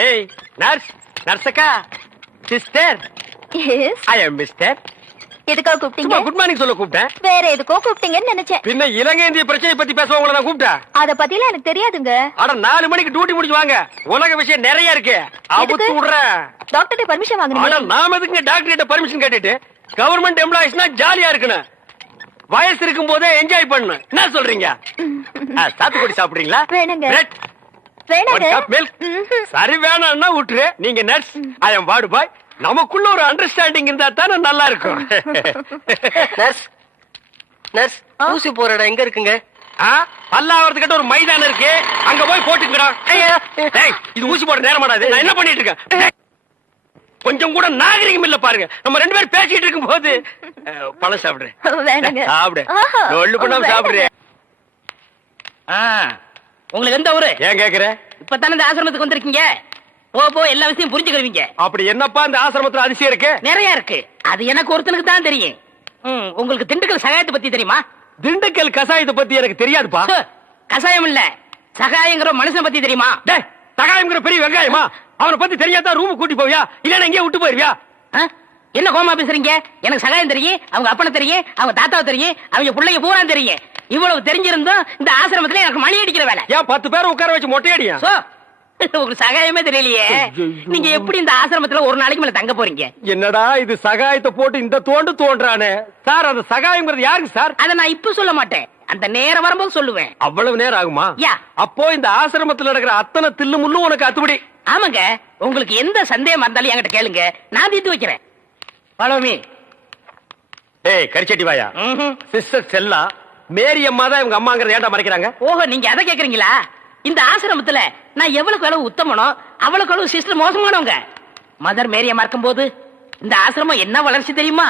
ஏய் nurse, நர்ஸக்கா, sister. S. ஐ அம் mister. எதுக்கோ கூப்பிட்டீங்க? குட் மார்னிங் சொல்ல கூப்பிட்டேன். வேற எதுக்கோ கூப்பிட்டீங்கன்னு நினைச்சேன். பின்ன இலங்கை இந்திய பிரச்சனை பத்தி பேச உங்களை நான் கூப்பிட்டேன். அத பத்திலாம் எனக்கு தெரியாதுங்க. அட 4 மணிக்கு டியூட்டி முடிச்சு வாங்க. உலக விஷயம் நிறைய இருக்கு. அவுத்து விடுறேன். டாக்டர்ட்ட பர்மிஷன் அட வாங்கணும். நாம எதுக்கு டாக்டர் கிட்ட பர்மிஷன் கேட்டுட்டு? கவர்மெண்ட் எம்ப்ளாயிஸ்னா ஜாலியா இருக்கணும். வயசு இருக்கும் போதே என்ஜாய் பண்ணு. என்ன சொல்றீங்க? சாத்துக்குடி சாப்பிடுறீங்களா? வேணுங்க. பிரெட், வேணாங்க. ஒரு கப் மில்க். சரி வேணாம்னா விட்டுரு. நீங்க நர்ஸ், ஐ அம் வார்டு பாய். நமக்குள்ள ஒரு அண்டர்ஸ்டாண்டிங் இருந்தா தானே நல்லா இருக்கும். நர்ஸ், நர்ஸ், ஊசி போற இடம் எங்க இருக்குங்க? பல்லாவரத்துக்கிட்ட ஒரு மைதானம் இருக்கு, அங்க போய் போட்டுக்கடா. இது ஊசி போட நேரம் மாடாது. நான் என்ன பண்ணிட்டு இருக்கேன்? கொஞ்சம் கூட நாகரிகம் இல்ல பாருங்க. நம்ம 2 பேரும் பேசிட்டு இருக்கும் போது பழம் சாப்பிடுறேன். வேணாங்க. சாப்பிடு, ஒண்ணு பண்ணாம சாப்பிடுறேன். உங்களுக்கு எந்த ஊரு? ஏன் கேக்குற? இப்பதானே இந்த ஆசிரமத்துக்கு வந்திருக்கீங்க. போ எல்லா விஷயம் புரிஞ்சுக்கிறீங்க. அப்படி என்னப்பா இந்த ஆசிரமத்துல அதிசயம் இருக்கு? நிறைய இருக்கு. அது எனக்கு ஒருத்தனுக்கு தான் தெரியும். உங்களுக்கு திண்டுக்கல் சகாயத்தை பத்தி தெரியுமா? திண்டுக்கல் கசாயத்தை பத்தி எனக்கு தெரியாதுப்பா. கசாயம் இல்ல, சகாயங்கிற மனுஷன் பத்தி தெரியுமா? சகாயம்ங்கிற பெரிய வெங்காயமா? அவனை பத்தி தெரியாதா ரூம் கூட்டி போவியா? இல்ல எங்கேயே விட்டு போயிருவியா? என்ன கோமா பேசுறீங்க? எனக்கு சகாயம் தெரியும், அவங்க அப்பனை தெரியும், அவங்க தாத்தாவை தெரியும், அவங்க பிள்ளைங்க பூரா தெரியும். இவ்வளவு தெரிஞ்சிருந்தும் இந்த ஆசிரமத்துல எனக்கு மணி அடிக்கிற வேலை. ஏன் 10 பேரை உட்கார வச்சு மொட்டையடியா? உங்களுக்கு சகாயமே தெரியலையே. நீங்க எப்படி இந்த ஆசிரமத்துல ஒரு நாளைக்கு மேல தங்க போறீங்க? என்னடா இது சகாயத்தை போட்டு இந்த தோன்றானே சார். அந்த சகாயம்ங்கிறது யாருக்கு சார்? அதை நான் இப்ப சொல்ல மாட்டேன், அந்த நேரம் வரும்போது சொல்லுவேன். அவ்வளவு நேரம் ஆகுமா? யா. அப்போ இந்த ஆசிரமத்துல நடக்கிற அத்தனை தில்லு முள்ளும் உனக்கு அத்துபடி? ஆமாங்க. உங்களுக்கு எந்த சந்தேகம் இருந்தாலும் என்கிட்ட கேளுங்க, நான் தீர்த்து வைக்கிறேன். பழமி. ஏய் கரிச்சட்டி வாயா. சிஸ்டர் செல்லா, மேரி அம்மா தான் இவங்க அம்மாங்கிறத ஏன்டா மறைக்கிறாங்க? ஓஹோ, நீங்க அதை கேக்குறீங்களா? இந்த ஆசிரமத்துல நான் எவ்வளவுக்கு அளவு உத்தமனோ அவ்வளவுக்கு அளவு சிஸ்டர் மோசமானவங்க. மதர் மேரி அம்மா இருக்கும் போது இந்த ஆசிரமம் என்ன வளர்ச்சி தெரியுமா?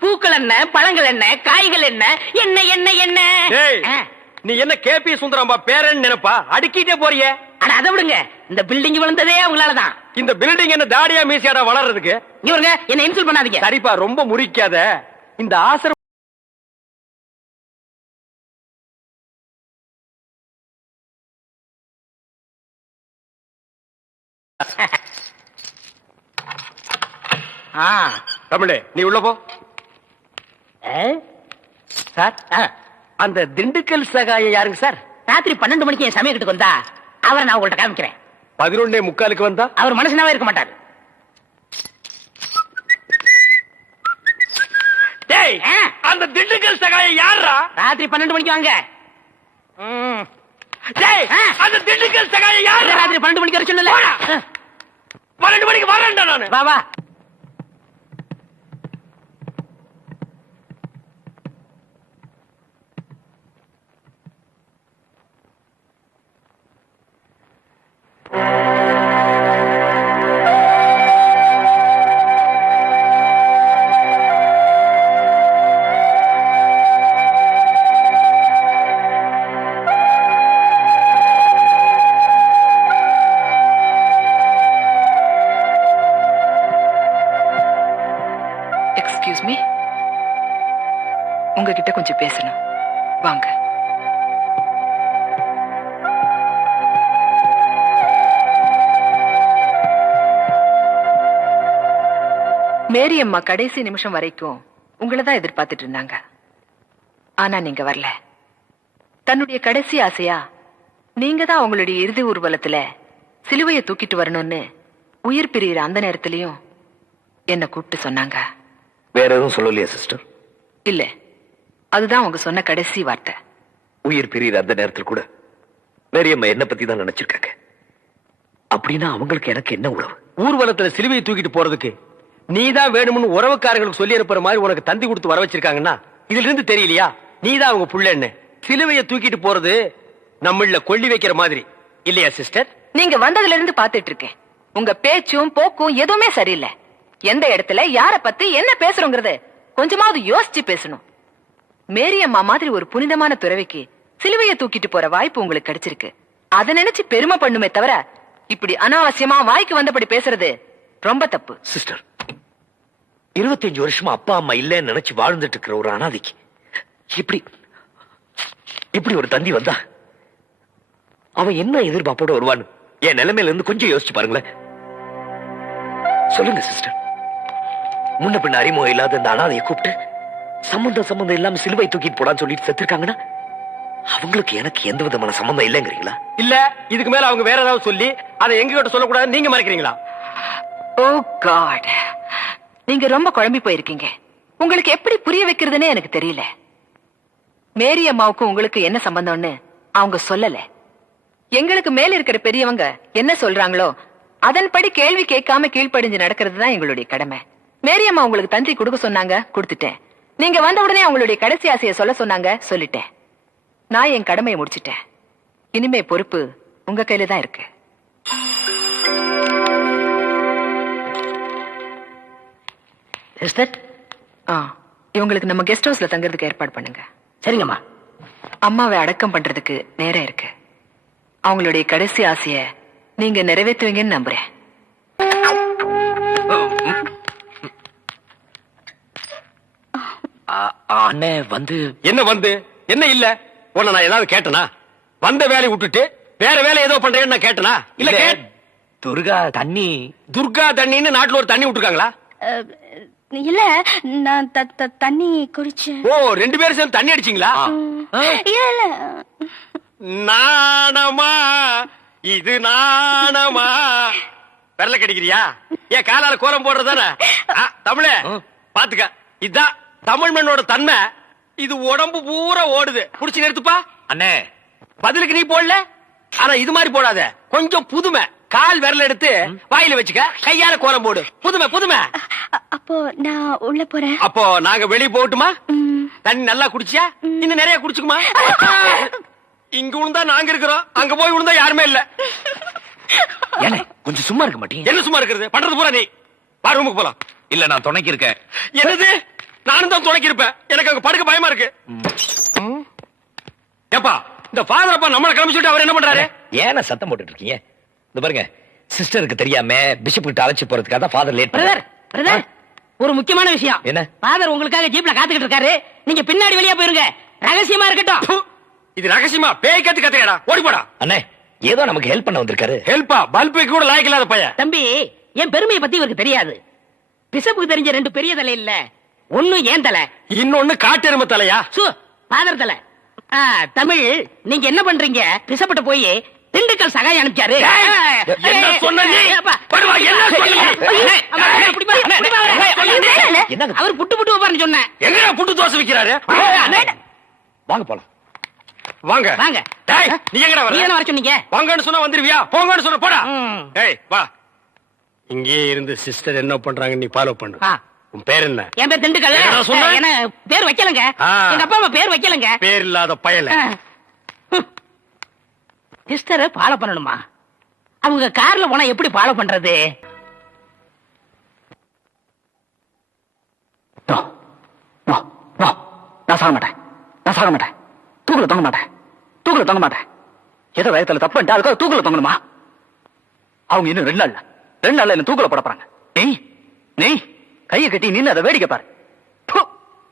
பூக்கள் என்ன, பழங்கள் என்ன, காய்கள் என்ன, என்ன என்ன என்ன. நீ என்ன கேபி சுந்தரம்பா பேரன் நினைப்பா? அடுக்கிட்டே போறியே. ஆனா அதை விடுங்க, இந்த பில்டிங் விழுந்ததே அவங்களாலதான். இந்த பில்டிங் என்ன தாடியா மீசியாடா வளர்றதுக்கு? இவருங்க என்ன இன்சல்ட் பண்ணாதீங்க. சரிப்பா, ரொம்ப முறிக்காத. இந்த ஆசிரமம் தமிழே, நீ உள்ள போ. சார், அந்த திண்டுக்கல் சகாய யாருங்க சார்? ராத்திரி 12 மணிக்கு என் சமயத்துக்கு வந்தா அவரை நான் உங்கள்ட்ட காமிக்கிறேன். 11:45 வந்தா அவர் மனுஷனாவே இருக்க மாட்டாரு. டேய், அந்த திண்டுக்கல் சகாய யாரா? ராத்திரி 12 மணிக்கு வாங்க. டேய், அந்த திண்டுக்கல் சகாய யாரா? ராத்திரி 12 மணிக்கு வர சொல்லல. 12 மணிக்கு வரேன்டா நானு. வா வா. எக்ஸ்கியூஸ் மீ, உங்ககிட்ட கொஞ்சம் பேசணும். வாங்க. மேரி அம்மா கடைசி நிமிஷம் வரைக்கும் உங்களை தான் எதிர்பார்த்துட்டு இருந்தாங்க. ஆனா நீங்க வரல. தன்னுடைய கடைசி ஆசையா நீங்க தான் அவங்களுடைய இறுதி ஊர்வலத்துல சிலுவையை தூக்கிட்டு வரணும்னு உயிர் பிரியிற அந்த நேரத்திலையும் என்ன கூப்பிட்டு சொன்னாங்க. வேற எதுவும் சொல்லலையா சிஸ்டர்? இல்ல, அதுதான் அவங்க சொன்ன கடைசி வார்த்தை. உயிர் பிரியிற அந்த நேரத்தில் கூட மேரியம்மா என்ன பத்தி தான் நினைச்சிருக்காங்க. அப்படின்னா அவங்களுக்கு எனக்கு என்ன உறவு? ஊர்வலத்துல சிலுவையை தூக்கிட்டு போறதுக்கு நீதான் வேணும்னு உறவுக்காரங்களுக்கு சொல்லி அனுப்புற மாதிரி உனக்கு தந்தி கொடுத்து வர வச்சிருக்காங்கன்னா இதுல இருந்து தெரியலையா நீதான் அவங்க புள்ளன்னு? சிலுவையை தூக்கிட்டு போறது நம்மள கொள்ளி வைக்கிற மாதிரி இல்லையா சிஸ்டர்? நீங்க வந்ததுல இருந்து பாத்துட்டு இருக்கேன். உங்க பேச்சும் போக்கும் எதுவுமே சரியில்லை. எந்த இடத்துல யார பத்தி என்ன பேசுறோங்கிறது கொஞ்சமாவது யோசிச்சு பேசணும். மேரி அம்மா மாதிரி ஒரு புனிதமான துறவிக்கு சிலுவையை தூக்கிட்டு போற வாய்ப்பு உங்களுக்கு கிடைச்சிருக்கு. அதை நினைச்சு பெருமை பண்ணுமே தவிர இப்படி அனாவசியமா வாய்க்கு வந்தபடி பேசுறது ரொம்ப தப்பு. சிஸ்டர், 25 வருஷமா அப்பா அம்மா இல்லன்னு நினைச்சு வாழ்ந்துட்டு இருக்கிற ஒரு அனாதைக்கு இப்படி ஒரு தந்தி வந்தா அவன் என்ன எதிர்பார்ப்போட வருவான்னு என் நிலைமையில இருந்து கொஞ்சம் யோசிச்சு பாருங்களேன். சொல்லுங்க சிஸ்டர், முன்ன பின்ன அறிமுகம் இல்லாத இந்த அனாதையை கூப்பிட்டு சம்பந்தம் இல்லாம சிலுவை தூக்கிட்டு போடான்னு சொல்லிட்டு செத்துருக்காங்கன்னா அவங்களுக்கு எனக்கு எந்த விதமான சம்பந்தம் இல்லைங்கிறீங்களா? இல்ல இதுக்கு மேல அவங்க வேற ஏதாவது சொல்லி அதை எங்க கிட்ட சொல்லக்கூடாது நீங்க மறைக்கிறீங்களா? ஓ காட், நீங்க ரொம்ப குழம்பி போயிருக்கீங்க. உங்களுக்கு எப்படி புரிய வைக்கிறதுன்னு எனக்கு தெரியல. மேரி அம்மாவுக்கும் உங்களுக்கு என்ன சம்பந்தம்னு அவங்க சொல்லல. எங்களுக்கு மேல இருக்கிற பெரியவங்க என்ன சொல்றாங்களோ அதன்படி கேள்வி கேட்காம கீழ்ப்படிஞ்சு நடக்கிறது தான் எங்களுடைய கடமை. மேரி அம்மா உங்களுக்கு தந்தி கொடுக்க சொன்னாங்க, கொடுத்துட்டேன். நீங்க வந்த உடனே அவங்களுடைய கடைசி ஆசையை சொல்ல சொன்னாங்க, சொல்லிட்டேன். நான் என் கடமையை முடிச்சிட்டேன். இனிமே பொறுப்பு உங்க கையில தான் இருக்கு. சிஸ்டர், இவங்களுக்கு நம்ம கெஸ்ட் ஹவுஸ்ல தங்கறதுக்கு ஏற்பாடு பண்ணுங்க. சரிங்கம்மா. அம்மாவை அடக்கம் பண்றதுக்கு நேரம் இருக்கு. அவங்களுடைய கடைசி ஆசைய நீங்க நிறைவேற்றுவீங்கன்னு நம்புறேன். அண்ணே வந்து என்ன வந்து என்ன இல்ல உன்னை நான் ஏதாவது கேட்டனா? வந்த வேலையை விட்டுட்டு வேற வேலை ஏதோ பண்றேன்னு நான் கேட்டனா? இல்ல துர்கா தண்ணி துர்கா தண்ணின்னு நாட்டுல ஒரு தண்ணி விட்டுருக்காங்களா? இல்ல நான் தண்ணி குடிச்சேன். ஓ, 2 பேரும் சேர்ந்து தண்ணி அடிச்சீங்களா? இல்ல நாணமா இது நாணமா? விரல கடிக்கிறியா? ஏன் காலால கோலம் போடுறதானே? தமிழே பாத்துக்க, இதுதான் தமிழ் மண்ணோட தன்மை. இது உடம்பு பூரா ஓடுது. புடிச்சு நிறுத்துப்பா. அண்ணே பதிலுக்கு நீ போடல, ஆனா இது மாதிரி போடாத. கொஞ்சம் புதுமை. கால் விரல எடுத்து வாயில வச்சுக்க, கையால கோலம் போடு. புதுமை புதுமை. அப்போ நான் உள்ள போறேன். அப்போ நாங்க வெளியே போகட்டுமா? தண்ணி நல்லா குடிச்சியா? இன்னும் நிறைய குடிச்சுக்குமா? இங்க விழுந்தா நாங்க இருக்கிறோம், அங்க போய் விழுந்தா யாருமே இல்ல. ஏனே கொஞ்சம் சும்மா இருக்க மாட்டீங்க? என்ன சும்மா இருக்கிறது? பண்றது பூரா நீ. வா ரூமுக்கு போலாம். இல்ல நான் துணைக்கு இருக்கேன். என்னது? நானும் தான் துணைக்கு இருப்பேன். எனக்கு அங்க படுக்க பயமா இருக்கு. ஏப்பா, இந்த ஃபாதர் அப்பா நம்மள கிளம்பி சொல்லிட்டு அவர் என்ன பண்றாரு? ஏன சத்தம் போட்டுட்டு இருக்கீங்க? இந்த பாருங்க, சிஸ்டருக்கு தெரியாம பிஷப் கிட்ட அழைச்சு போறதுக்காக தான் ஃபாதர் லேட் பிரதர், பிரதர், ஒரு முக்கியமான விஷயம். என்ன? ஃபாதர் உங்களுக்காக ஜீப்ல காத்துக்கிட்டு இருக்காரு. நீங்க பின்னாடி வெளியே போயிருங்க, ரகசியமா இருக்கட்டும். இது ரகசியமா? பேய் கத்து கத்துக்கடா, ஓடி போடா. அண்ணே ஏதோ நமக்கு ஹெல்ப் பண்ண வந்திருக்காரு. ஹெல்ப்பா? பல்புக்கு கூட லாய்க்கு இல்லாத பையன். தம்பி, என் பெருமையை பத்தி இவருக்கு தெரியாது. பிஷப்புக்கு தெரிஞ்ச 2 பெரிய தலை இல்ல, ஒண்ணு ஏன் தலை, இன்னொன்னு காட்டெருமை தலையா? ஃபாதர் தலை. தமிழ், நீங்க என்ன பண்றீங்க? பிஷப்பிட்ட போய் திண்டுக்கல் சகாய் அனுப்பிச்சாரு. என்ன சொன்ன நீ? படுவா, என்ன சொன்னீங்க? அவர் புட்டு புட்டு வைப்பாருன்னு சொன்னேன். எங்க புட்டு தோசை விக்கிறாரு? வாங்க போலாம். வாங்க வாங்க. டேய், நீ எங்கடா வர? நீ என்ன வர சொன்னீங்க? வாங்கன்னு சொன்னா வந்துருவியா? போங்கன்னு சொன்னா போடா. ம். ஏய் வா. இங்கே இருந்து சிஸ்டர் என்ன பண்றாங்க நீ ஃபாலோ பண்ணு. ஆ. உன் பேர் என்ன? என் பேர் திண்டுக்கல். என்னடா சொன்ன? என்ன பேர் வைக்கலங்க. எங்க அப்பா அம்மா பேர் வைக்கலங்க. பேர் இல்லாத பயல. சிஸ்டரை ஃபாலோ பண்ணணுமா? அவங்க கார்ல போனா எப்படி ஃபாலோ பண்றது? நான் சாக மாட்டேன், நான் சாக மாட்டேன். தூக்குல தொங்க மாட்டேன், தூக்குல தொங்க மாட்டேன். ஏதோ வயத்துல தப்பு பண்ணிட்டு அதுக்காக தூக்குல தொங்கணுமா? அவங்க இன்னும் 2 நாள்ல என்ன தூக்குல போட போறாங்க. நீ கையை கட்டி நின்னு அதை வேடிக்கை பாரு.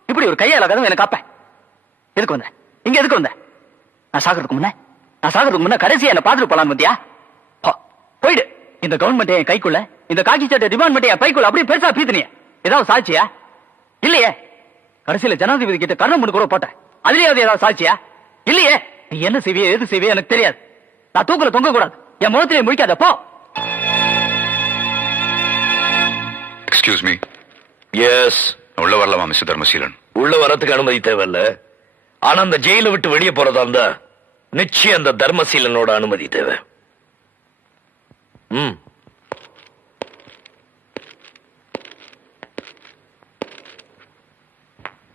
இப்படி ஒரு கையால கதவு எனக்கு காப்பேன். எதுக்கு வந்த? இங்க எதுக்கு வந்த? நான் சாகிறதுக்கு முன்ன கடைசியா என்ன பாத்துட்டு போலான்னு வந்தியா? போயிடு. இந்த கவர்மெண்ட் என் கைக்குள்ள, இந்த காக்கி சட்டை டிபார்ட்மெண்ட் என் பைக்குள்ள அப்படியே பெருசா பீத்துனிய. ஏதாவது சாட்சியா? இல்லையே. கடைசியில ஜனாதிபதி கிட்ட கர்ணம் கூட போட்டேன். அதுலயாவது ஏதாவது சாட்சியா? இல்லையே. நீ என்ன செய்விய எது செய்விய எனக்கு தெரியாது. நான் தூக்குல தொங்க கூடாது. என் முகத்திலே முடிக்காத போ. Excuse me. எஸ். உள்ள வரலாமா மிஸ்டர் தர்மசீலன்? உள்ள வரதுக்கு அனுமதி தேவையில்ல. ஆனா அந்த ஜெயில விட்டு வெளியே போறதா இருந்தா நிச்சயம் அந்த தர்மசீலனோட அனுமதி தேவை.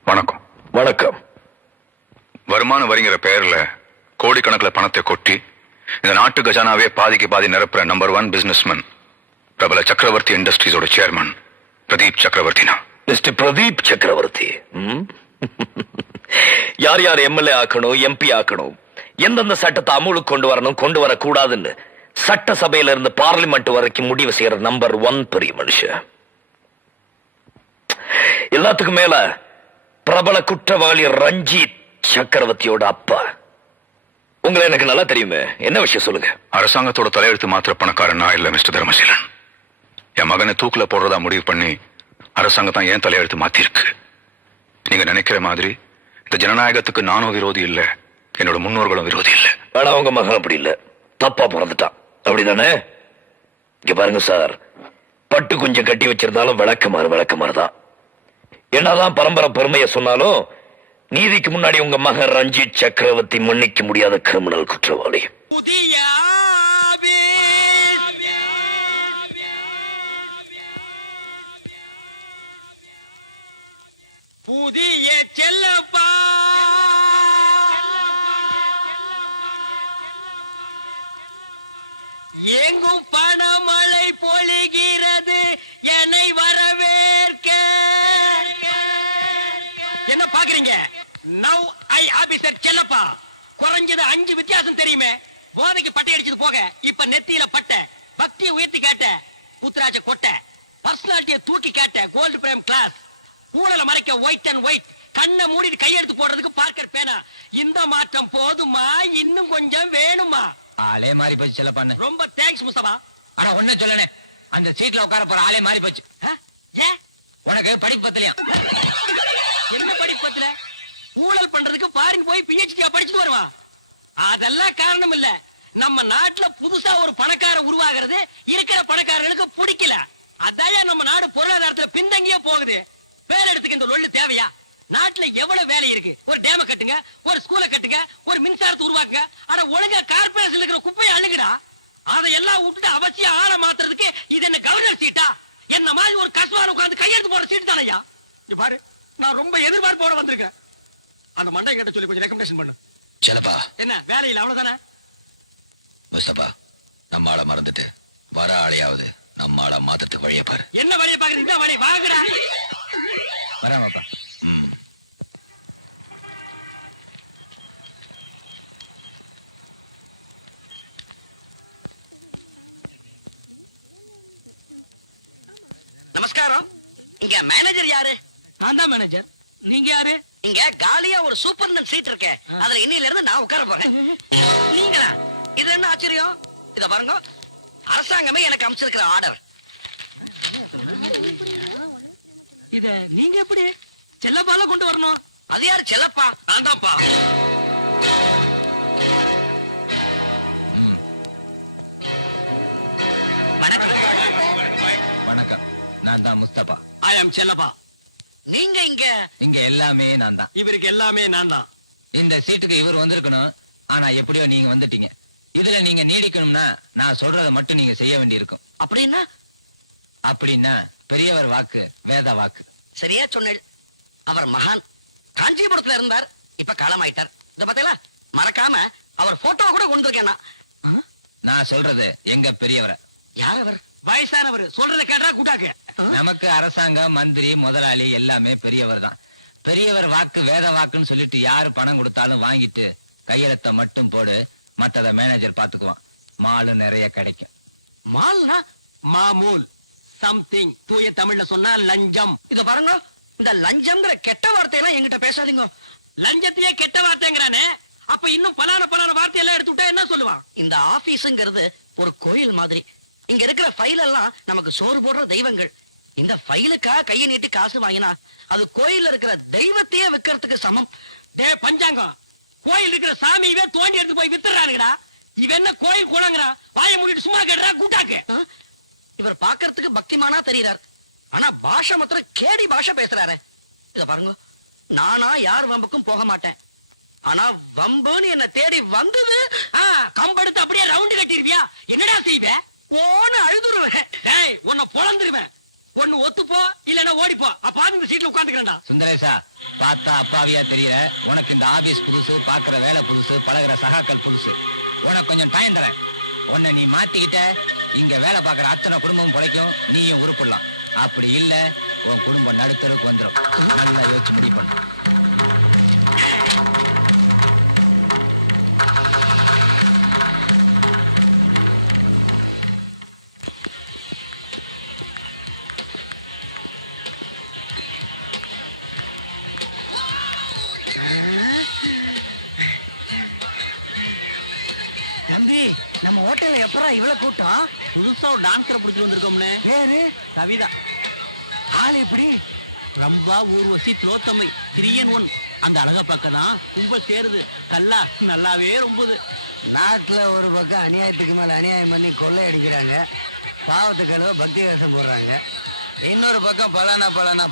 வணக்கம். வணக்கம். வருமான வரிங்கிற பெயர்ல கோடிக்கணக்கில் பணத்தை கொட்டி இந்த நாட்டு கஜானாவே பாதிக்கு பாதி நிரப்புற நம்பர் 1 பிசினஸ்மேன் பிரபல சக்கரவர்த்தி இண்டஸ்ட்ரீஸோட சேர்மன் பிரதீப் சக்கரவர்த்தினா. மிஸ்டர் பிரதீப் சக்கரவர்த்தி, யார் யார் எம்எல்ஏ ஆக்கணும், எம்பி ஆக்கணும், எந்தெந்த சட்டத்தை அமுலுக்கு கொண்டு வரணும், கொண்டு வரக்கூடாதுன்னு சட்டசபையில இருந்து பார்லிமெண்ட் வரைக்கும் முடிவு செய்யற நம்பர் 1 பெரிய மனுஷன். எல்லாத்துக்கும் மேல பிரபல குற்றவாளி ரஞ்சித் சக்கரவர்த்தியோட அப்பா. உங்களை எனக்கு நல்லா தெரியுமே. என்ன விஷயம் சொல்லுங்க. அரசாங்கத்தோட தலையெழுத்து மாத்திர பணக்காரன் நான் இல்ல மிஸ்டர் தர்மசீலன். என் மகனை தூக்குல போடுறதா முடிவு பண்ணி அரசாங்கம் தான் ஏன் தலையெழுத்து மாத்திருக்கு. நீங்க நினைக்கிற மாதிரி இந்த ஜனநாயகத்துக்கு நானும் விரோதி இல்ல, என்னோட முன்னோர்களும் விரோதி இல்ல. ஆனா உங்க மகன் அப்படி இல்ல, தப்பா பிறந்துட்டான். அப்படிதானே? இங்க பாருங்க சார், பட்டு கொஞ்சம் கட்டி வச்சிருந்தாலும் விளக்கமாறு தான். என்னதான் பரம்பரை பெருமையை சொன்னாலும் நீதிக்கு முன்னாடி உங்க மகன் ரஞ்சித் சக்கரவர்த்தி மன்னிக்க முடியாத கிரிமினல் குற்றவாளி. புதிய செல்லப்பா எங்கும் பணமழை பொழிகிறது, என்னை வரவேற்க. என்ன பாக்குறீங்க? Now I officer Chellappa. குறைஞ்சது 5 வித்தியாசம் தெரியுமே. போதைக்கு பட்டை அடிச்சது போக இப்ப நெத்தியில பட்ட, பக்தியை உயர்த்தி கேட்ட புத்ராஜ கொட்ட, பர்சனாலிட்டியை தூக்கி கேட்ட கோல்டு பிரேம் கிளாஸ், ஊழலை மறைக்க ஒயிட் அண்ட் ஒயிட், கண்ணை மூடிட்டு கையெடுத்து போடுறதுக்கு பார்க்கர் பேனா. இந்த மாற்றம் போதுமா, இன்னும் கொஞ்சம் வேணுமா? ஆளே மாறி போச்சு செல்லப்பான்னு. ரொம்ப தேங்க்ஸ் முஸ்தபா. ஆனா ஒண்ணு சொல்லனே, அந்த சீட்ல உட்கார போற ஆளே மாறி போச்சு. ஏன் உனக்கு படிப்பு பத்தலையா? என்ன படிப்பு பத்தல? ஊழல் பண்றதுக்கு பாரின் போய் பிஹெச்டி படிச்சுட்டு வருவான். அதெல்லாம் காரணம் இல்ல. நம்ம நாட்டுல புதுசா ஒரு பணக்கார உருவாகிறது இருக்கிற பணக்காரர்களுக்கு பிடிக்கல. அதான் நம்ம நாடு பொருளாதாரத்துல பின்தங்கியே போகுது. வேலை எடுத்துக்க இந்த லொள்ளு தேவையா? நாட்டுல எவ்வளவு வேலை இருக்கு. ஒரு டேம கட்டுங்க, ஒரு ஸ்கூலை கட்டுங்க, ஒரு மின்சாரத்தை உருவாக்குங்க. ஆனா ஒழுங்கா கார்பரேஷன்ல இருக்கிற குப்பையை அழுகுடா. அதையெல்லாம் விட்டுட்டு அவசியம் ஆள மாத்துறதுக்கு இது என்ன கவர்னர் சீட்டா? என்ன மாதிரி ஒரு கஸ்வால உட்கார்ந்து கையெழுத்து போற சீட்டு தானையா? இங்க பாரு, நான் ரொம்ப எதிர்பார்ப்போட வந்திருக்கேன். அந்த மண்டை கிட்ட சொல்லி கொஞ்சம் ரெக்கமெண்டேஷன் பண்ணு. செல்லப்பா என்ன வேலையில் அவ்வளவுதானே? முஸ்தபா, நம்ம ஆளை மறந்துட்டு வர ஆளையாவது நம்ம ஆளை மாத்தத்துக்கு வழியை பாரு. என்ன வழியை பாக்குறீங்க? வழி வாங்குடா. வராமப்பா. நமஸ்காரம். இங்க மேனேஜர் யாரு? நான் தான் மேனேஜர். நீங்க யாரு? இங்க காலியா ஒரு சூப்பர்டன் சீட் இருக்கு, அதுல இன்னையில இருந்து நான் உட்கார போறேன். நீங்களா? இது என்ன ஆச்சரியம்? இத பாருங்க, அரசாங்கமே எனக்கு அமைச்சிருக்கிற ஆர்டர். இத நீங்க எப்படி செல்லப்பால கொண்டு வரணும்? அது யாரு செல்லப்பா? அதான்ப்பா. வணக்கம், நான் தான் முஸ்தபா. ஐ அம் செல்லப்பா. நீங்க இங்க எல்லாமே நான் தான். இவருக்கு எல்லாமே நான் தான். இந்த சீட்டுக்கு இவர் வந்திருக்கணும், ஆனா எப்படியோ நீங்க வந்துட்டீங்க. இதுல நீங்க நீடிக்கணும்னா நான் சொல்றத மட்டும் நீங்க செய்ய வேண்டி இருக்கும். அப்படின்னா பெரியவர் வாக்கு வேத வாக்கு. சரியா சொன்னேன். அவர் மகான். காஞ்சிபுரத்துல இருந்தார், இப்ப காலமாயிட்டார். இத பாத்தீங்களா? மறக்காம அவர் போட்டோ கூட கொண்டு இருக்கேன். நான் சொல்றது எங்க பெரியவரை. யார் அவர்? வயசானவர். சொல்றதை கேட்டா கூட்டாக்கு. நமக்கு அரசாங்கம், மந்திரி, முதலாளி எல்லாமே பெரியவர் தான். பெரியவர் வாக்கு வேத வாக்குன்னு சொல்லிட்டு யாரு பணம் கொடுத்தாலும் வாங்கிட்டு கையெழுத்த மட்டும் போடு, மத்தத மேனேஜர் பாத்துக்குவான். மாலு நிறைய கிடைக்கும். மால்னா மாமூல், சம்திங். தூய தமிழ்ல சொன்னா லஞ்சம். இத பாருங்க, இந்த லஞ்சம்ங்கிற கெட்ட வார்த்தையெல்லாம் என்கிட்ட பேசாதீங்க. லஞ்சத்தையே கெட்ட வார்த்தைங்கிறானே, அப்ப இன்னும் பலான வார்த்தையெல்லாம் எடுத்து விட்டா என்ன சொல்லுவான்? இந்த ஆபீஸ்ங்கிறது ஒரு கோயில் மாதிரி. இங்க இருக்கிற ஃபைல் எல்லாம் நமக்கு சோறு போடுற தெய்வங்கள். இந்த ஃபைலுக்கா கையை நீட்டி காசு வாங்கினா அது கோயில்ல இருக்கிற தெய்வத்தையே விக்கிறதுக்கு சமம். பஞ்சாங்கம், கோயில் இருக்கிற சாமியவே தோண்டி எடுத்து போய் வித்துறானுங்கடா. இவன் என்ன கோயில் குளங்கடா? வாயை மூடிட்டு சும்மா கேட்டா கூட்டாக்கு. இவர் பாக்குறதுக்கு பக்திமானா தெரியுறார், ஆனா பாஷை மாத்திரம் கேடி பாஷை பேசுறாரு. இத பாருங்க, நானா யார் வம்புக்கும் போக மாட்டேன். ஆனா வம்புன்னு என்ன தேடி வந்தது, கம்பெடுத்து அப்படியே ரவுண்டு கட்டிருவியா? என்னடா செய்வ? ஓன்னு அழுதுருவேன். டேய், உன்னை பொழந்துருவேன். ஒண்ணு ஒத்துப்போ, இல்லன்னா ஓடிப்போ. அப்ப இந்த சீட்ல உட்காந்துக்கிறேன்டா. சுந்தரேசா, பார்த்தா அப்பாவியா தெரியற. உனக்கு இந்த ஆபீஸ் புதுசு, பாக்குற வேலை புதுசு, பழகுற சகாக்கள் புதுசு. உனக்கு கொஞ்சம் டைம் தரேன். உன்னை நீ மாத்திக்கிட்ட, இங்க வேலை பாக்குற அத்தனை குடும்பம் பிழைக்கும், நீயும் உருப்பிடலாம். அப்படி இல்ல, உன் குடும்பம் நடுத்தருக்கு வந்துடும். நல்லா யோசிச்சு முடிவு பண்ணு. நம்ம ஹோட்டல்ல எப்பறா இவ்வளவு கூட்டம்? புதுசா ஒரு டான்ஸரை பிடிச்சிட்டு வந்திருக்கோம்னே. பேரு கவிதா. ஆள் எப்படி? ரம்பா, ஊர்வசி, திலோத்தமை, 3-in-1. அந்த அழகா பக்கம்தான் கும்பல் சேருது. கல்லா நல்லாவே ரொம்புது. நாட்டுல ஒரு பக்கம் அநியாயத்துக்கு மேல அநியாயம் பண்ணி கொள்ளை அடிக்கிறாங்க, பாவத்துக்கு அளவு பக்தி வேஷம் போடுறாங்க. இன்னொரு பக்கம் பலானா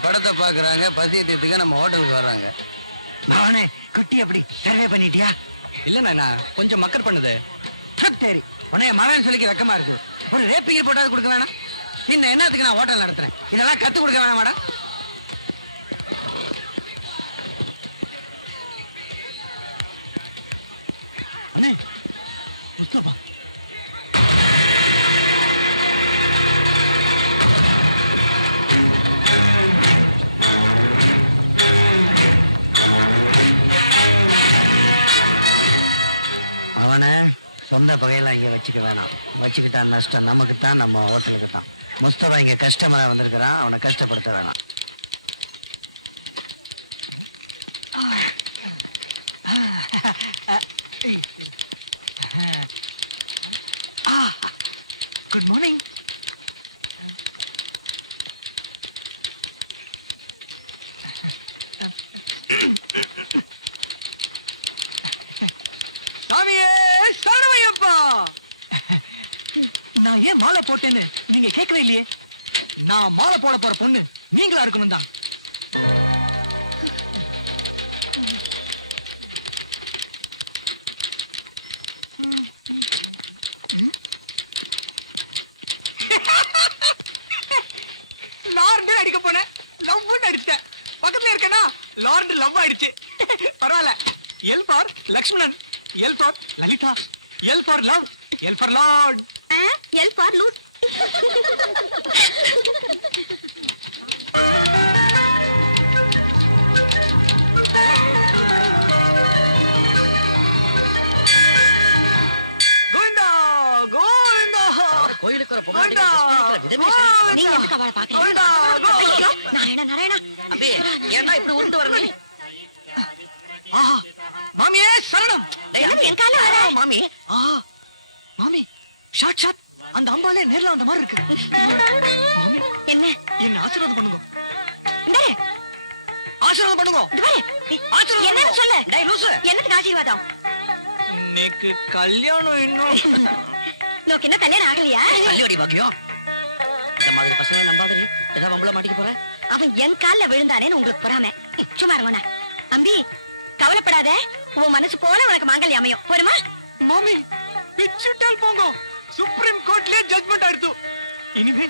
படத்தை பாக்குறாங்க, பசியத்துக்கு நம்ம ஹோட்டலுக்கு வர்றாங்க. பவனே, குட்டி அப்படி சர்வே பண்ணிட்டியா? இல்லண்ணா, நான் கொஞ்சம் மக்கர் பண்ணுது. சரி, உன்னைய மகன் சொல்லிக்க வெக்கமா இருக்கு. ஒரு ரேப்பிங்க போட்டாவது கொடுக்க வேணாம். இந்த என்னத்துக்கு நான் ஹோட்டல் நடத்துறேன்? இதெல்லாம் கத்து கொடுக்க வேணாம் மேடம். அண்ணே, முஸ்தபா. அவனை சொந்த பகையெல்லாம் இங்க வச்சுக்க வேணாம். வச்சுக்கிட்டான் நஷ்டம் நமக்கு தான், நம்ம ஹோட்டலுக்கு தான். முஸ்தபா இங்க கஸ்டமரா வந்திருக்கிறான், அவனை கஷ்டப்படுத்த வேணாம். Good morning. சாமியே சரணமையப்பா. நான் ஏன் மாலை போட்டேன்னு நீங்க கேட்கவே இல்லையே. நான் மாலை போட போற பொண்ணு நீங்களா இருக்கணும் தான். லார்டு அடிக்க போனேன், லவ் அடிச்சேன். பக்கத்துல இருக்கேனா லார்டு லவ் ஆயிடுச்சு. பரவாயில்ல. L for Lakshmanan, L for Lalitha, L for love, L for Lord, L for loot. Govinda Govinda. கோயிலுக்கு வர கோவிந்தா நீங்க எதுக்கு அவளை பாக்குறீங்க? கோவிந்தா ஐயோ, நாராயணா நாராயணா. அப்பே ஏன்னா இப்படி உருண்டு வரணும். ஆஹா, மாமியே சரணம். என்னது என் கால வர? மாமி, ஆஹா மாமி, ஷாட் ஷாட் அந்த அம்பாலே நேர்ல வந்த மாதிரி இருக்கு. மாமி, என்ன என்ன ஆசீர்வாதம் பண்ணுங்க. இந்தே, ஆசீர்வாதம் பண்ணுங்க. இது பாரு. ஆசீர்வாதம் என்னன்னு சொல்லு. டேய் லூசு. என்னத்துக்கு ஆசீர்வாதம்? இன்னைக்கு கல்யாணம் இன்னும் நோக்கு என்ன கல்யாணம் ஆகலையா? கல்யாணி பாக்கியம். இந்த மாதிரி பசங்க நம்பாதீங்க. ஏதாவது வம்பள மாட்டிக்க போற. அவன் என் கால்ல விழுந்தானேன்னு உங்களுக்கு பொறாம. சும்மா இருங்கண்ணா. அம்பி, கவலைப்படாத. உன் மனசு போல உனக்கு மாங்கல்யம் அமையும். போருமா? மாமி, பிச்சுட்டால் போங்க. சுப்ரீம் கோர்ட்லயே ஜட்மெண்ட் ஆயிடுத்து. இனிமே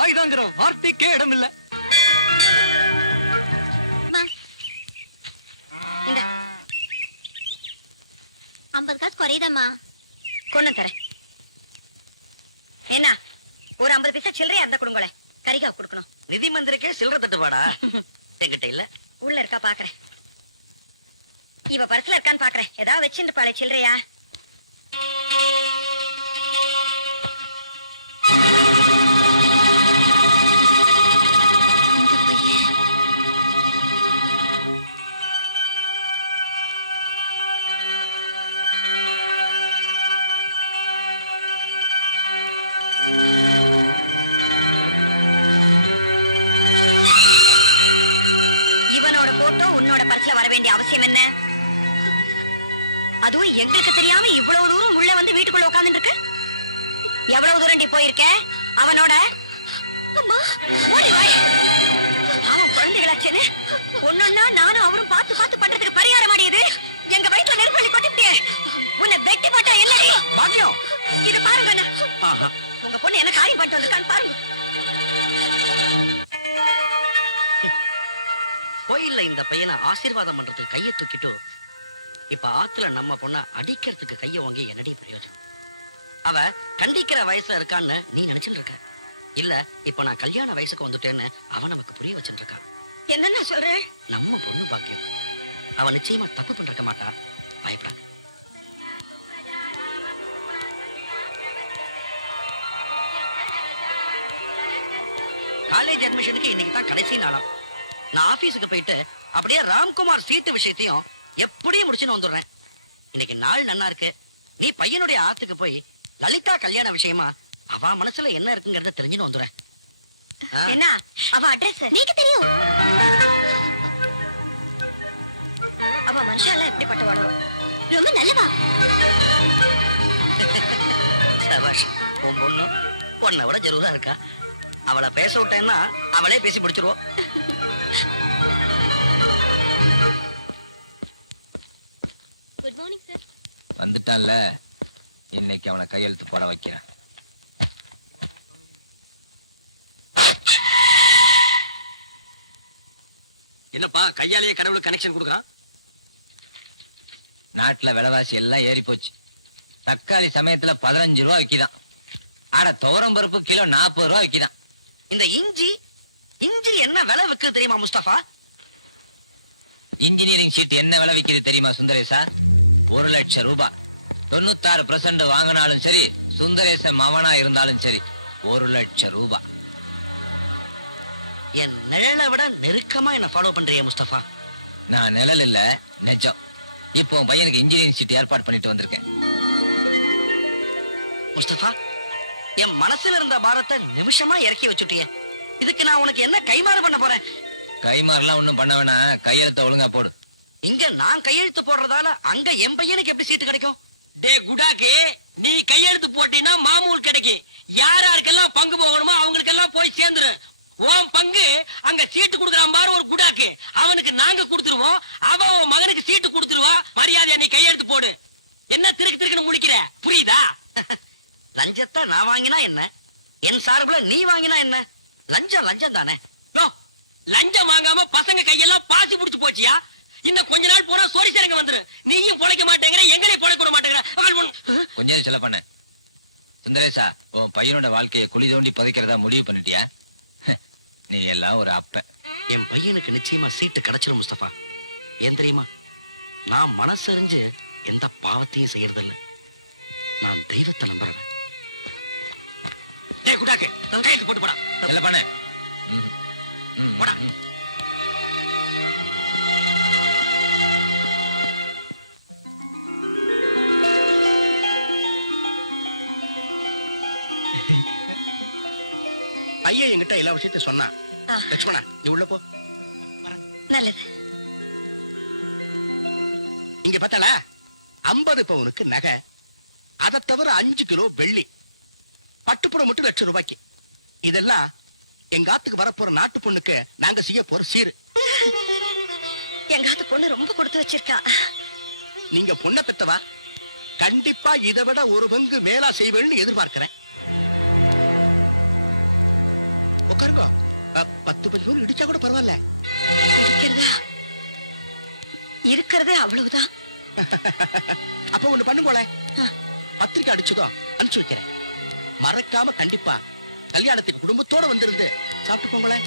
ஆயுதாங்கிற வார்த்தைக்கே இடம் இல்ல. இந்த 50 காசு குறையுதம்மா. கொண்டு தரேன். என்ன ஒரு 50 பைசா சில்லறையா இருந்தா கொடுங்களேன். கறிக்கா கொடுக்கணும். நிதி மந்திரிக்கே சில்லறை தட்டுப்பாடா? என்கிட்ட இல்ல. உள்ள இருக்கா பாக்குறேன். இவ பர்ஸ்ல இருக்கான்னு பாக்குறேன். ஏதாவது வச்சுட்டு பாளே சில்லறையா? இவனோட போட்டோ உன்னோட பர்ஸ்ல வர வேண்டிய அவசியம் என்ன? அதுவும் எங்களுக்கு தெரியாம இவ்வளவு தூரம் உள்ள வந்து வீட்டுக்குள்ள உட்கார்ந்துட்டு இருக்கு. எவ்வளவு தூரம் நீ போயிருக்க அவனோட? அம்மா, ஓடி வா. அவன் குழந்தைகளாச்சேன்னு ஒன்னொன்னா நானும் அவரும் பார்த்து பார்த்து பண்றதுக்கு பரிகாரம் ஆடியது. எங்க வயிற்றுல நெருப்பள்ளி கொட்டிட்டே உன்னை வெட்டி போட்டா என்னடி பாக்கியம்? இது பாருங்க அண்ணா. உங்க பொண்ணு என்ன காரியம் பண்ணிட்டு வந்திருக்கான்னு பாருங்க. கோயில்ல இந்த பையனை ஆசீர்வாதம் பண்றதுக்கு கையை தூக்கிட்டு இப்ப ஆத்துல நம்ம பொண்ண அடிக்கிறதுக்கு கைய வாங்கி என்னடி பிரயோஜனம்? அவ கண்டிக்கிற வயசுல இருக்கான்னு நீ நினைச்சுட்டு இருக்க. இல்ல இப்ப நான் கல்யாண வயசுக்கு வந்துட்டேன்னு அவன் நமக்கு புரிய வச்சுட்டு இருக்கான். என்னன்னா சொல்றேன்? நம்ம பொண்ணு பாக்கியம். அவன் நிச்சயமா தப்பு பண்ணிருக்க மாட்டா. பயப்படாது. காலேஜ் அட்மிஷனுக்கு இன்னைக்கு தான் கடைசி நாளாம். நான் ஆபீஸுக்கு போயிட்டு அப்படியே ராம்குமார் சீட்டு விஷயத்தையும் எப்படியும் முடிச்சுன்னு வந்துடுறேன். இன்னைக்கு நாள் நன்னா இருக்கு. நீ பையனுடைய ஆத்துக்கு போய் லலிதா கல்யாண விஷயமா அவ மனசுல என்ன இருக்குங்கறத தெரிஞ்சுன்னு வந்துறேன். என்ன அவ அட்ரஸ் நீக்கு தெரியும்? அவ மனுஷால எப்படிப்பட்டவாளோ? ரொம்ப நல்லவா. சபாஷ். உன் பொண்ணு உன்னை விட ஜரூரா இருக்கா. அவளை பேச விட்டேன்னா அவளே பேசி பிடிச்சிருவோம். Good morning sir. வந்துட்டான்ல, இன்னைக்கு அவனை கையெழுத்து போட வைக்கிறேன். என்னப்பா கையாலேயே கடவுளுக்கு கனெக்ஷன் கொடுக்குறான்? நாட்டுல விலைவாசி எல்லாம் ஏறி போச்சு. தக்காளி சமயத்துல 15 ரூபா விக்கிதான். ஆட துவரம் பருப்பு கிலோ 40 ரூபா விக்கிதான். இந்த இஞ்சி என்ன விலை விக்குது தெரியுமா முஸ்தபா? இன்ஜினியரிங் ஷீட் என்ன விலை விக்குது தெரியுமா சுந்தரேசா? 1 லட்சம் ரூபாய். 96% வாங்கினாலும் சரி, சுந்தரேசன் மவனா இருந்தாலும் சரி, 1 லட்சம் ரூபாய். என் நிழலை விட நெருக்கமா என்ன ஃபாலோ பண்றிய முஸ்தபா? நான் நிழல் இல்ல, நெச்சம். இப்போ உன் பையனுக்கு இன்ஜினியரிங் சீட் ஏற்பாடு பண்ணிட்டு வந்திருக்கேன். முஸ்தபா, என் மனசுல இருந்த பாரத்தை நிமிஷமா இறக்கி வச்சுட்டிய. இதுக்கு நான் உனக்கு என்ன கைமாறு பண்ண போறேன்? கைமாறுலாம் ஒண்ணும் பண்ண வேணா, கையெழுத்த ஒழுங்கா போடு. இங்க நான் கையெழுத்து போடுறதால அங்க என் பையனுக்கு எப்படி சீட்டு கிடைக்கும்? குடாக்கே, நீ கையெழுத்து போட்டீங்கன்னா மாமூல் கிடைக்கும். யாராருக்கெல்லாம் பங்கு போகணுமோ அவங்களுக்கெல்லாம் போய் சேர்ந்துரு. உன் பங்கு அங்க சீட்டு கொடுக்குறான் பாரு ஒரு குடாக்கு, அவனுக்கு நாங்க கொடுத்துருவோம். அவன் உன் மகனுக்கு சீட்டு கொடுத்துருவா. மரியாதையா நீ கையெழுத்து போடு. என்ன திருக்கு முடிக்கிற, புரியுதா? லஞ்சத்தை நான் வாங்கினா என்ன, என் சார்புல நீ வாங்கினா என்ன? லஞ்சம் லஞ்சம் தானே. லஞ்சம் வாங்காம பசங்க கையெல்லாம் பாசி புடிச்சு போச்சியா? இன்னும் கொஞ்ச நாள் போனா சோரி சேரங்க வந்துரு. நீயும் பொழைக்க மாட்டேங்கிற, எங்களையும் பொழைக்க விட மாட்டேங்கிற. கொஞ்சம் சொல்ல பண்ண சுந்தரேசா, உன் பையனோட வாழ்க்கையை குழி தோண்டி புதைக்கிறதா முடிவு பண்ணிட்டியா? நீ எல்லாம் ஒரு அப்ப. என் பையனுக்கு நிச்சயமா சீட்டு கிடைச்சிடும் முஸ்தபா. ஏன் தெரியுமா? நான் மனசறிஞ்சு எந்த பாவத்தையும் செய்யறதில்ல. நான் தெய்வத்தை நம்புறேன். குடாக்கு, கையெழுத்து போட்டு போடா. இல்ல பண்ண போடா. ஐயா என்கிட்ட எல்லா விஷயத்தையும் சொன்னா. லட்சுமணா, நீ உள்ள போ. நல்லது. இங்க பார்த்தால 50 பவுனுக்கு நகை, அதை தவிர 5 கிலோ வெள்ளி, பட்டுப்புறம் மட்டும் 1 லட்சம் ரூபாய்க்கு. இதெல்லாம் எங்க ஆத்துக்கு வரப்போற நாட்டு பொண்ணுக்கு நாங்க செய்ய போற சீரு. எங்க ஆத்து பொண்ணு ரொம்ப கொடுத்து வச்சிருக்கா. நீங்க பொண்ணை பெத்தவா, கண்டிப்பா இதை விட ஒரு பங்கு மேலா செய்வேன்னு எதிர்பார்க்கிறேன். உட்காருங்க. 10 இடிச்சா கூட பரவாயில்ல. இருக்கிறதே அவ்வளவுதான். அப்ப ஒண்ணு பண்ணுங்களே, பத்திரிக்கை அடிச்சதோ அனுப்பிச்சு வைக்கிறேன். மறக்காம கண்டிப்பா கல்யாணத்துக்கு குடும்பத்தோட வந்திருந்து சாப்பிட்டு போங்களேன்.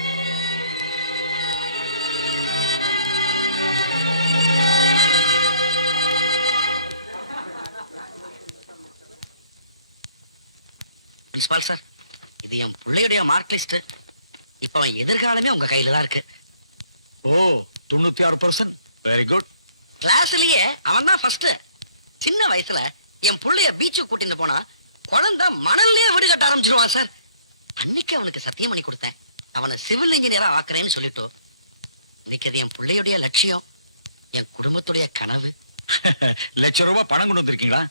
பிரின்சிபால் சார், இது என் பிள்ளையுடைய மார்க் லிஸ்ட். இப்ப அவன் எதிர்காலமே உங்க கையில தான் இருக்கு. ஓ, 96%. Very good. கிளாஸ்லயே அவன் தான் ஃபர்ஸ்ட். சின்ன வயசுல என் புள்ளைய பீச்சுக்கு கூட்டிட்டு போனா குழந்தை மணல்லயே வீடு கட்ட ஆரம்பிச்சிருவான் சார். அன்னைக்கு அவனுக்கு சத்தியம் பண்ணி கொடுத்தேன், அவனை சிவில் இன்ஜினியரா ஆக்குறேன்னு சொல்லிட்டு. இன்னைக்கு அது என் பிள்ளையுடைய லட்சியம், என் குடும்பத்துடைய கனவு. ₹1 லட்சம் பணம் கொண்டு வந்திருக்கீங்களா?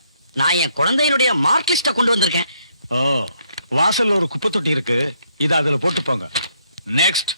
நான் என் குழந்தையினுடைய மார்க் லிஸ்ட கொண்டு வந்திருக்கேன். வாசல்ல ஒரு குப்பை தொட்டி இருக்கு, இத அதுல போட்டு போங்க. நெக்ஸ்ட்.